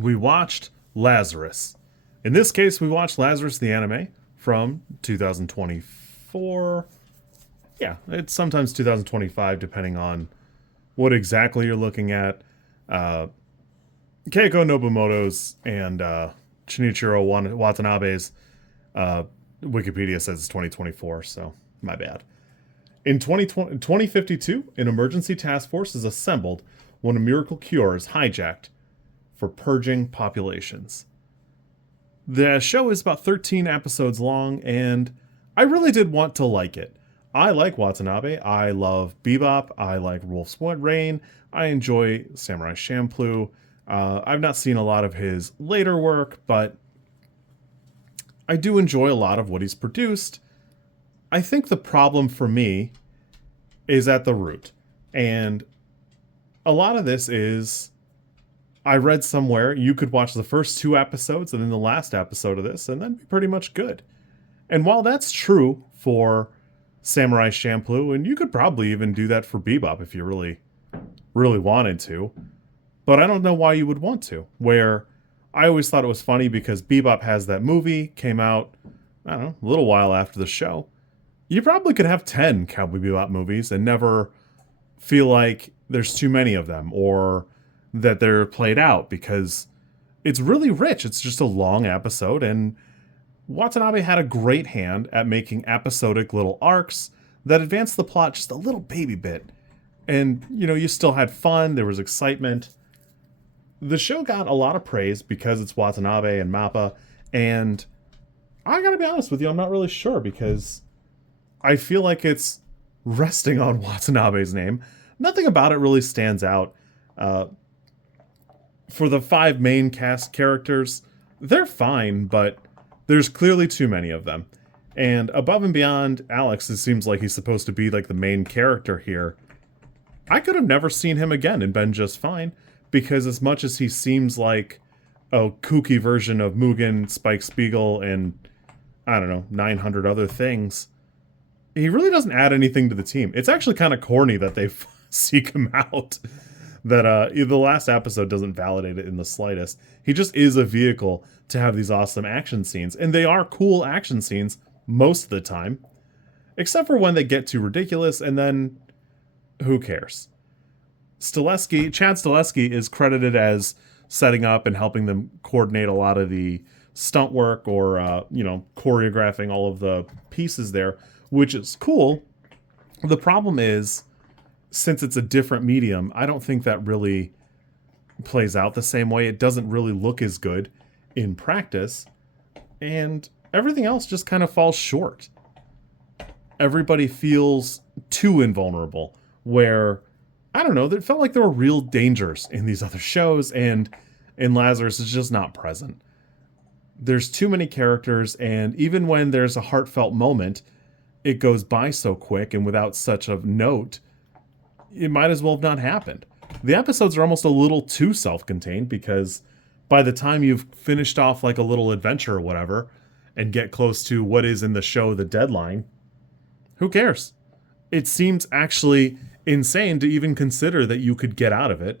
we watched Lazarus. In this case, we watched Lazarus the anime from 2024. Yeah, it's sometimes 2025, depending on what exactly you're looking at. Keiko Nobumoto's and Shinichirō Watanabe's Wikipedia says it's 2024, so my bad. In 2052, an emergency task force is assembled when a miracle cure is hijacked for purging populations. The show is about 13 episodes long, and I really did want to like it. I like Watanabe. I love Bebop. I like Wolf's Rain. I enjoy Samurai Champloo. I've not seen a lot of his later work, but I do enjoy a lot of what he's produced. I think the problem for me is at the root. And a lot of this is, I read somewhere you could watch the first 2 episodes and then the last episode of this and then be pretty much good. And while that's true for Samurai Champloo, and you could probably even do that for Bebop if you really, really wanted to, but I don't know why you would want to. Where I always thought it was funny because Bebop has that movie, came out, I don't know, a little while after the show. You probably could have 10 Cowboy Bebop movies and never feel like there's too many of them or that they're played out, because it's really rich. It's just a long episode, and Watanabe had a great hand at making episodic little arcs that advanced the plot just a little baby bit. And, you know, you still had fun, there was excitement. The show got a lot of praise because it's Watanabe and Mappa, and I gotta be honest with you, I'm not really sure, because I feel like it's resting on Watanabe's name. Nothing about it really stands out. For the 5 main cast characters, they're fine, but there's clearly too many of them. And above and beyond Alex, it seems like he's supposed to be like the main character here. I could have never seen him again and been just fine, because as much as he seems like a kooky version of Mugen, Spike Spiegel, and I don't know, 900 other things, he really doesn't add anything to the team. It's actually kind of corny that they seek him out. That the last episode doesn't validate it in the slightest. He just is a vehicle to have these awesome action scenes. And they are cool action scenes most of the time. Except for when they get too ridiculous, and then who cares? Chad Stileski is credited as setting up and helping them coordinate a lot of the stunt work or, choreographing all of the pieces there, which is cool. The problem is, since it's a different medium, I don't think that really plays out the same way. It doesn't really look as good in practice, and everything else just kind of falls short. Everybody feels too invulnerable, where, I don't know, it felt like there were real dangers in these other shows, and in Lazarus is just not present. There's too many characters, and even when there's a heartfelt moment, it goes by so quick and without such a note, it might as well have not happened. The episodes are almost a little too self-contained, because by the time you've finished off like a little adventure or whatever and get close to what is in the show the deadline, who cares? It seems actually insane to even consider that you could get out of it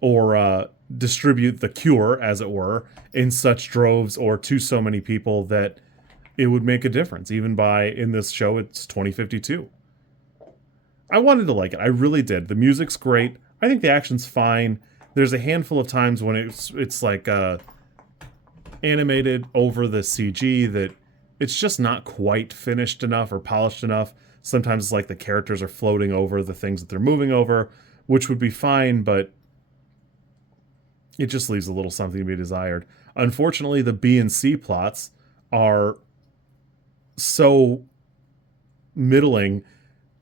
or distribute the cure, as it were, in such droves or to so many people that it would make a difference. Even by, in this show, it's 2052. I wanted to like it. I really did. The music's great. I think the action's fine. There's a handful of times when it's like animated over the CG that it's just not quite finished enough or polished enough. Sometimes it's like the characters are floating over the things that they're moving over, which would be fine, but it just leaves a little something to be desired. Unfortunately, the B and C plots are so middling.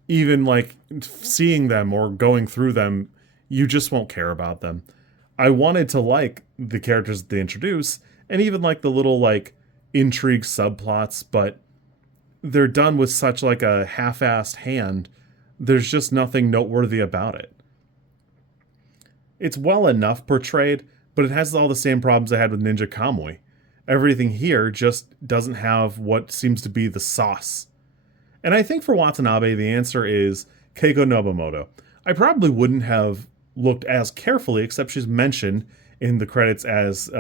Even like seeing them or going through them, you just won't care about them. I wanted to like the characters that they introduce, and even like the little like intrigue subplots, but they're done with such like a half-assed hand. There's just nothing noteworthy about it. It's well enough portrayed, but it has all the same problems I had with Ninja Kamui. Everything here just doesn't have what seems to be the sauce. And I think for Watanabe, the answer is Keiko Nobumoto. I probably wouldn't have looked as carefully, except she's mentioned in the credits as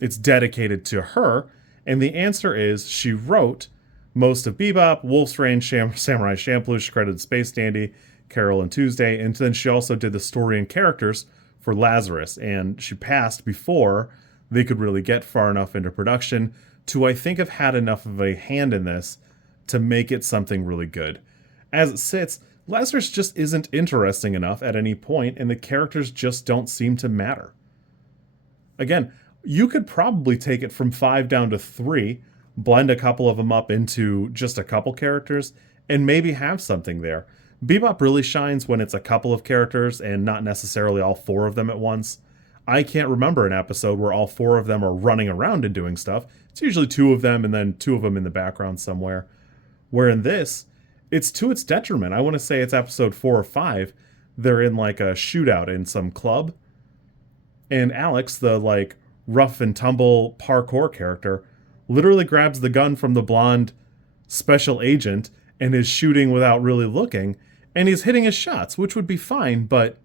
it's dedicated to her. And the answer is she wrote most of Bebop, Wolf's Rain, Samurai Champloo. She credited Space Dandy, Carol and Tuesday, and then she also did the story and characters for Lazarus. And she passed before they could really get far enough into production to, I think, have had enough of a hand in this to make it something really good. As it sits, Lazarus just isn't interesting enough at any point, and the characters just don't seem to matter. Again, you could probably take it from 5 down to 3, blend a couple of them up into just a couple characters, and maybe have something there. Bebop really shines when it's a couple of characters and not necessarily all 4 of them at once. I can't remember an episode where all 4 of them are running around and doing stuff. It's usually 2 of them and then 2 of them in the background somewhere. Where in this, it's to its detriment. I want to say it's episode 4 or 5. They're in like a shootout in some club. And Alex, the like rough and tumble parkour character, literally grabs the gun from the blonde special agent and is shooting without really looking. And he's hitting his shots, which would be fine, but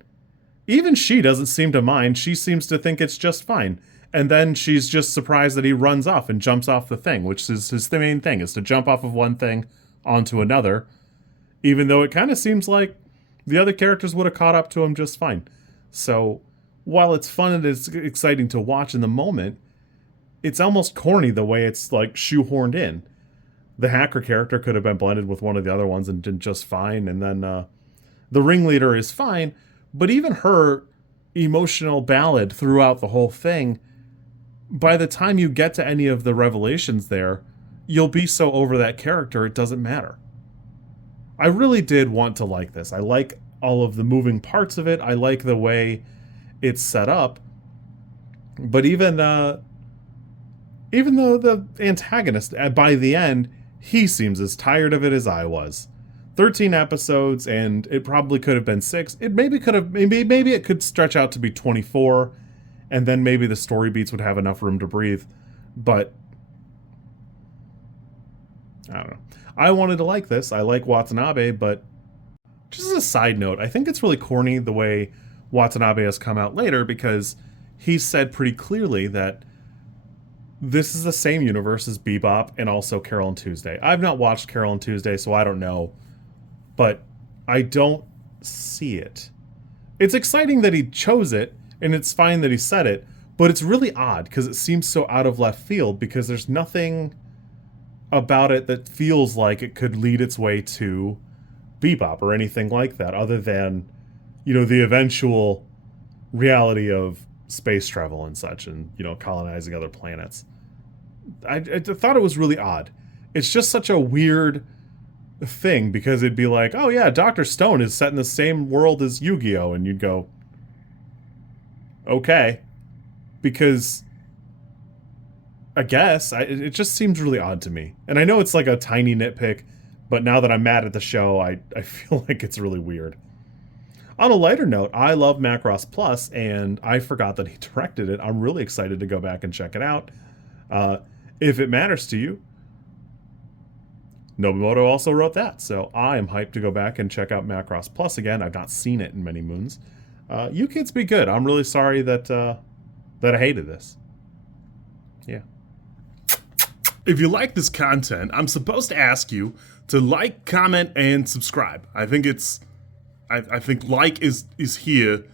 even she doesn't seem to mind. She seems to think it's just fine. And then she's just surprised that he runs off and jumps off the thing, which is his main thing, is to jump off of one thing onto another, even though it kind of seems like the other characters would have caught up to him just fine. So while it's fun and it's exciting to watch in the moment, it's almost corny the way it's like shoehorned in. The hacker character could have been blended with one of the other ones and did just fine. And then the ringleader is fine, but even her emotional ballad throughout the whole thing, by the time you get to any of the revelations there, you'll be so over that character it doesn't matter. I really did want to like this. I like all of the moving parts of it. I like the way it's set up. But even though the antagonist, by the end, he seems as tired of it as I was. 13 episodes, and it probably could have been 6. It maybe it could stretch out to be 24, and then maybe the story beats would have enough room to breathe. But I don't know. I wanted to like this. I like Watanabe, but just as a side note, I think it's really corny the way Watanabe has come out later, because he said pretty clearly that this is the same universe as Bebop and also Carol and Tuesday. I've not watched Carol and Tuesday, so I don't know. But I don't see it. It's exciting that he chose it, and it's fine that he said it, but it's really odd because it seems so out of left field, because there's nothing about it that feels like it could lead its way to Bebop or anything like that, other than, you know, the eventual reality of space travel and such, and, you know, colonizing other planets. I thought it was really odd. It's just such a weird thing, because it'd be like, oh yeah, Dr. Stone is set in the same world as Yu-Gi-Oh! And you'd go, okay. Because I guess it just seems really odd to me. And I know it's like a tiny nitpick, but now that I'm mad at the show, I feel like it's really weird. On a lighter note, I love Macross Plus, and I forgot that he directed it. I'm really excited to go back and check it out. If it matters to you, Nobumoto also wrote that, so I am hyped to go back and check out Macross Plus again. I've not seen it in many moons. You kids be good. I'm really sorry that I hated this. Yeah. If you like this content, I'm supposed to ask you to like, comment, and subscribe. I think like is here,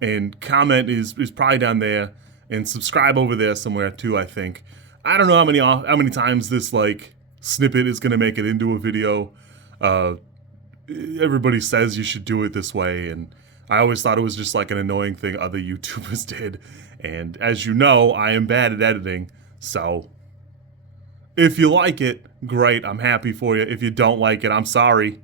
and comment is probably down there, and subscribe over there somewhere too, I think. I don't know how many times this like snippet is going to make it into a video. Everybody says you should do it this way, and I always thought it was just like an annoying thing other YouTubers did. And as you know, I am bad at editing, so if you like it, great, I'm happy for you. If you don't like it, I'm sorry.